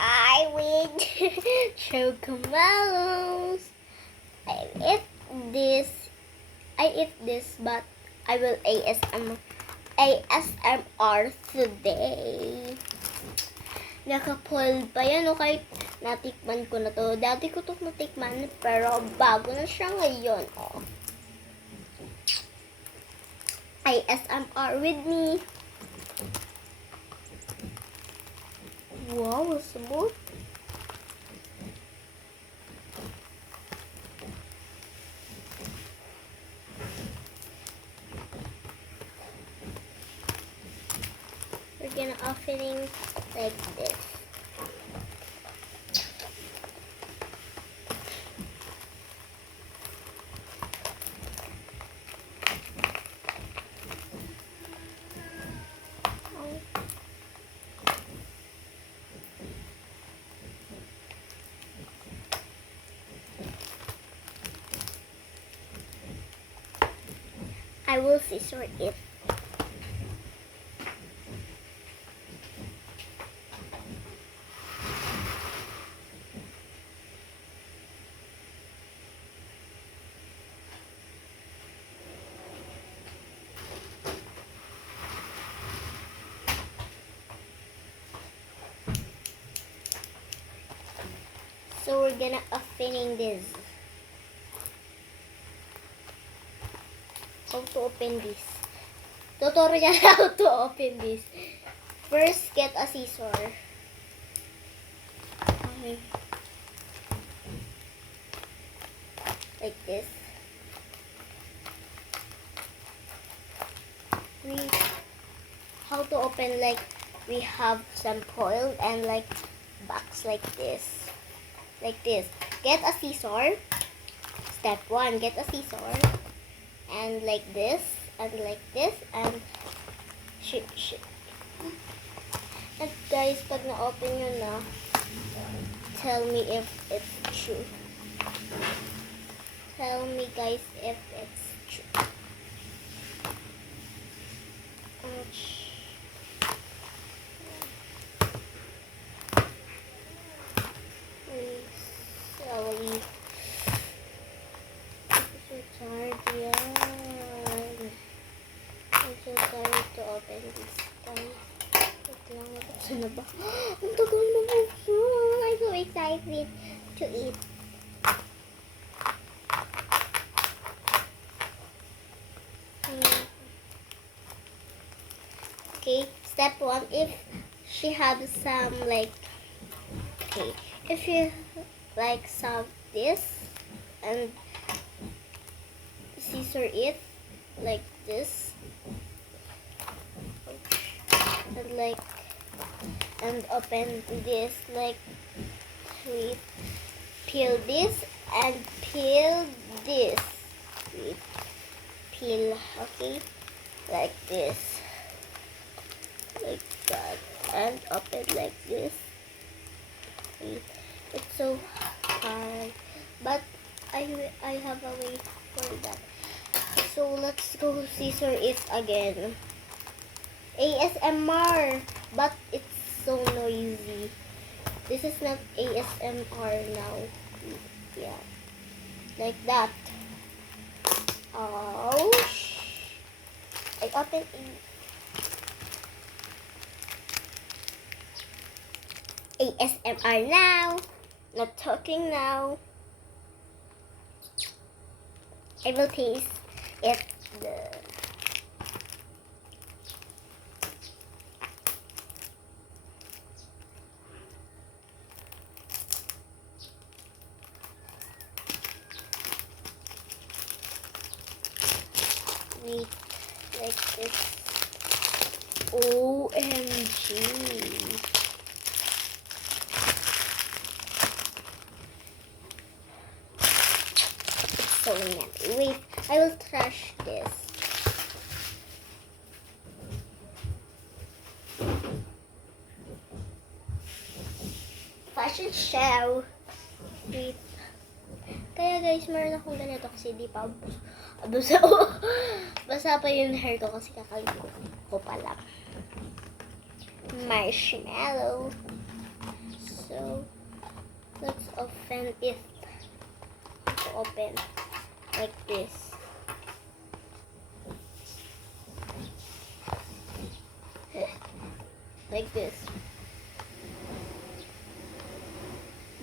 I with chocomelons. I eat this, but I will ASMR today. Naka-pull pa yan, kahit natikman ko na to. Dati ko to natikman, pero bago na siya ngayon, ASMR with me. Wow, smooth. We're gonna opening like this. I will scissor it. So we're gonna opening this. How to open this? Tutorial how to open this. First, get a scissor. Okay. Like this. How to open, like, we have some foil and like box like this. Like this. Get a scissor. Step 1, get a scissor. And like this, and like this, and And guys, pag na-open nyo na, tell me if it's true. Tell me guys if it's true. Ouch. Sorry. I'm so sorry to open this, guys. Wait lang, nabuksan na ba? Ang tagal na buksan. I'm so excited to eat. Okay, step 1, if she has some, like, okay, if you like some this and scissor it like this, and like, and open this, like, with peel this and peel this, with peel, okay, like this, like that, and open like this. Okay. It's so hard, but I have a way for that. So let's go scissor it again. ASMR, but it's so noisy. This is not ASMR now. Yeah, like that. Oh, I open it. ASMR now. Not talking now. I will taste it. Wait, like this. OMG. So yummy. Wait, I will trash this. Fashion show. Wait. Kaya guys, meron akong ganito kasi di pa basa pa yung hair ko kasi kakaligo ko pa lang. Marshmallow. So, open it. To open like this. Like this.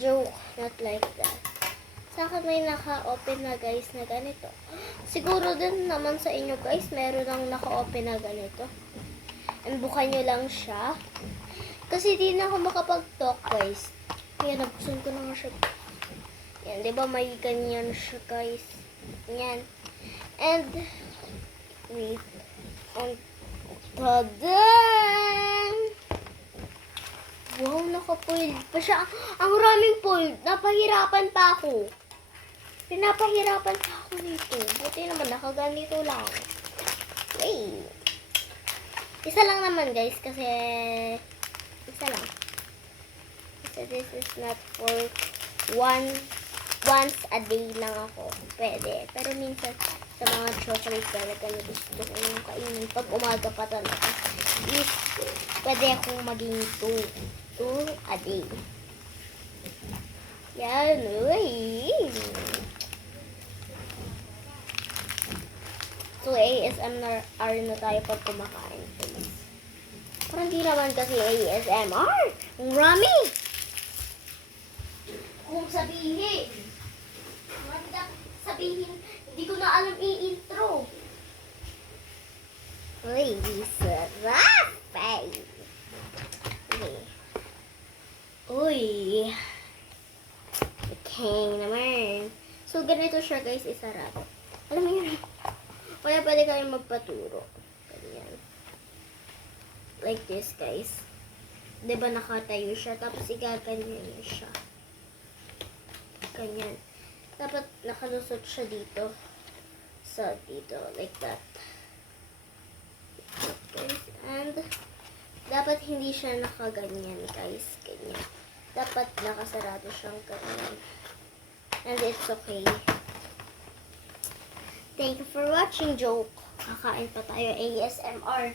Joke, not like that. Sa akin may naka-open na guys na ganito. Siguro din naman sa inyo guys, meron lang naka-open na ganito. And bukan nyo lang siya. Kasi di na ako makapag-talk guys. Yan, nabuksan ko na nga siya. Yan, di ba may ganyan siya guys. Yan. And, wait. And, tadaan! Wow, naka-foiled pa siya. Ang raming foiled. Napahirapan pa ako. Pinapahirapan pa ako nito. Buti naman, nakaganito lang. Wait. Isa lang naman guys, kasi isa lang. So this is not for once a day lang ako. Pwede. Pero minsan, sa mga chocolate talaga na gusto ko yung kainin. Pag umaga pa talaga, is pwede akong maging 2 a day. Yan, uy. So, ASMR na tayo pag kumakain. Parang di naman kasi ASMR. Ang rami! Kung sabihin, hindi ko na alam i-intro. Uy, sarap! Okay. Uy. Okay naman. So, ganito siya guys, isarap. Alam mo yun? Kaya pwede kayong magpaturo. Ganyan. Like this, guys. Diba nakatayo siya? Tapos igaganyan niyo siya. Ganyan. Dapat nakalusot siya dito. So, dito. Like that. Guys. And, dapat hindi siya nakaganyan, guys. Ganyan. Dapat nakasarado siyang ganyan. And it's okay. Thank you for watching, Joke. Kakain pa tayo ASMR.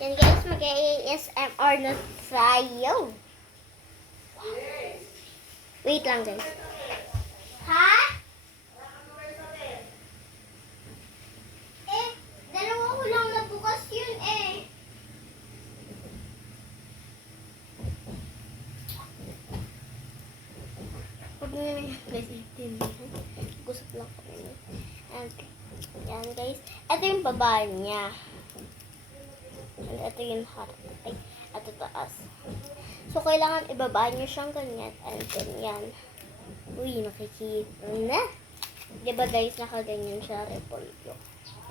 Yan guys, mag-ASMR na tayo. Wait lang guys. Ha? Dalawa ko lang nabukas yun eh. Huwag nyo na guys, gusap lang kami. And, yan guys. Ito yung baba niya. And ito yung hot. Ay, ito taas. So, kailangan ibaba nyo siyang ganyan. And ganyan. Uy, nakikita na. Diba guys, nakaganyan siya. Repolyo.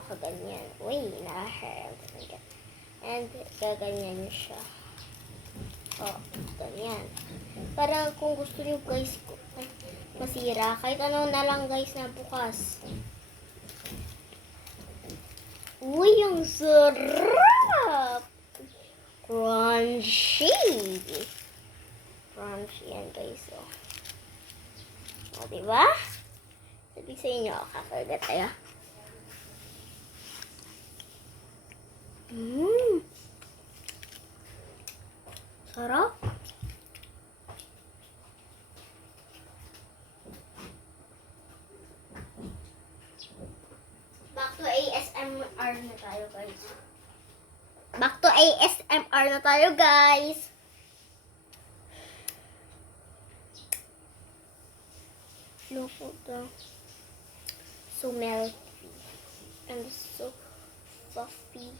Nakaganyan. Uy, naka-hair. And, gaganyan nyo siya. Oh, ganyan. Para kung gusto nyo guys, masira. Kahit ano na lang guys na bukas. Uy, ang sarap! Crunchy! Crunchy yan guys. Oh. O, diba? Sabi sa inyo, kakagat tayo. Sarap. Back to ASMR na tayo, guys. Back to ASMR na tayo, guys. Look at the so melty and so fluffy.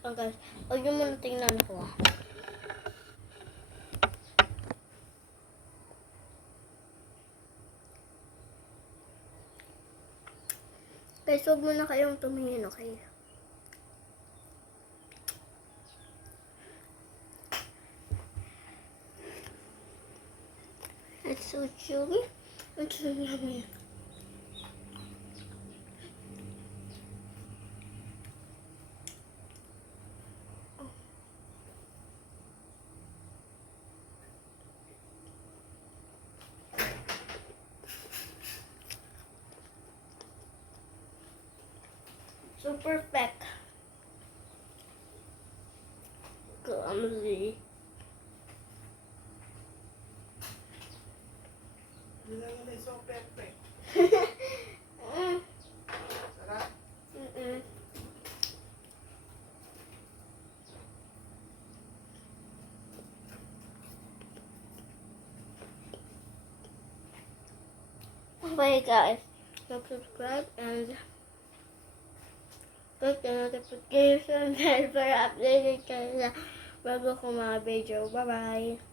Oh guys, huwag niyo muna tingnan ko. Guys, huwag muna kayong tumingin, okay? It's so chewy. It's so yummy. So perfect. Clumsy. Hindi naman ay so perfect. Sarap. Okay guys, subscribe and click the notification bell para updated kayo sa bago ko mga video. Bye bye!